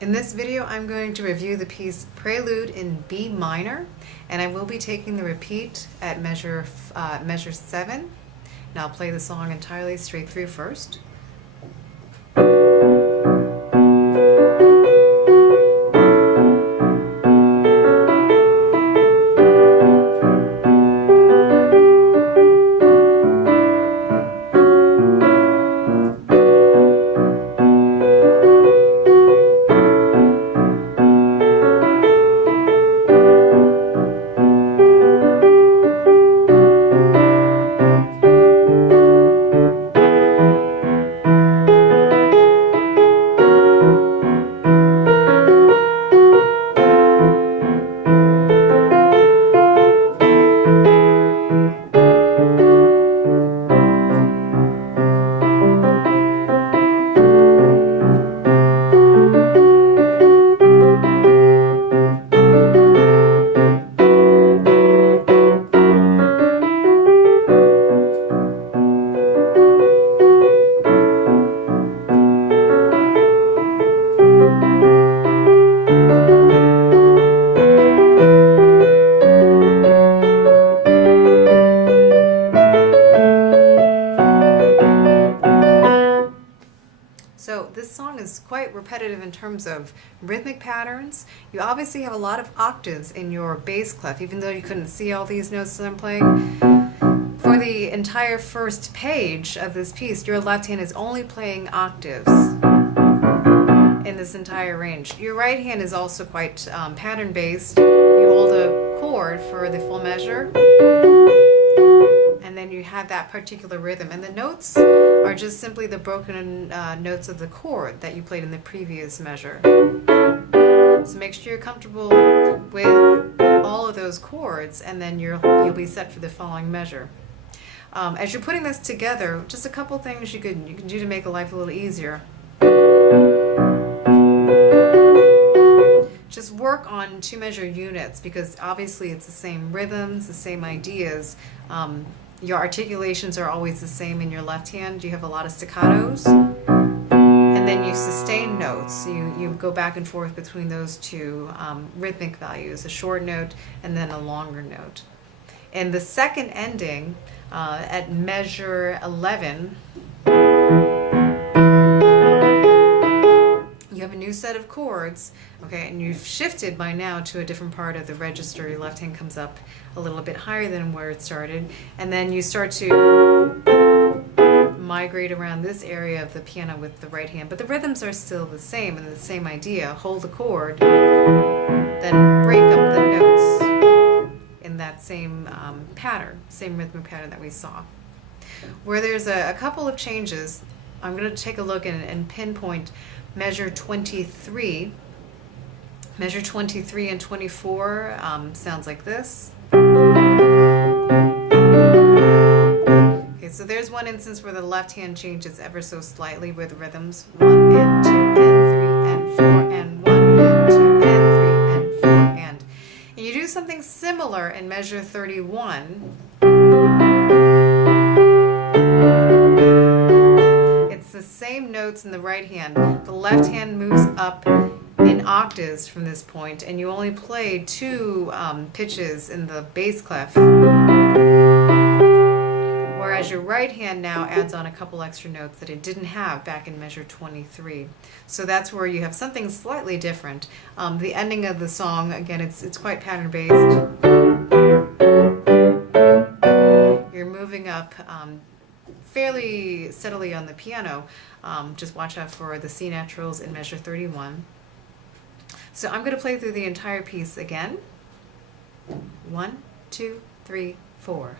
In this video, I'm going to review the piece Prelude in B minor, and I will be taking the repeat at measure 7. And I'll play the song entirely straight through first. So this song is quite repetitive in terms of rhythmic patterns. You obviously have a lot of octaves in your bass clef, even though you couldn't see all these notes that I'm playing. For the entire first page of this piece, your left hand is only playing octaves in this entire range. Your right hand is also quite pattern-based. You hold a chord for the full measure, and then you have that particular rhythm. And the notes are just simply the broken notes of the chord that you played in the previous measure. So make sure you're comfortable with all of those chords, and then you'll be set for the following measure. As you're putting this together, just a couple things you can do to make life a little easier. Just work on 2-measure units, because obviously it's the same rhythms, the same ideas. Your articulations are always the same in your left hand. You have a lot of staccatos, and then you sustain notes. You go back and forth between those two rhythmic values, a short note and then a longer note. In the second ending, at measure 11, you have a new set of chords, okay, and you've shifted by now to a different part of the register. Your left hand comes up a little bit higher than where it started, and then you start to migrate around this area of the piano with the right hand, but the rhythms are still the same and the same idea. Hold the chord, then break up the notes in that same pattern, same rhythmic pattern that we saw. Where there's a couple of changes, I'm going to take a look and pinpoint measure 23. Measure 23 and 24 sounds like this. Okay, so there's one instance where the left hand changes ever so slightly with rhythms 1 and 2 and 3 and 4 and 1 and 2 and 3 and 4 and you do something similar in measure 31. The same notes in the right hand. The left hand moves up in octaves from this point, and you only play 2 pitches in the bass clef, whereas your right hand now adds on a couple extra notes that it didn't have back in measure 23. So that's where you have something slightly different. The ending of the song, again, it's quite pattern based. You're moving up fairly steadily on the piano. Just watch out for the C naturals in measure 31. So I'm going to play through the entire piece again. 1, 2, 3, 4.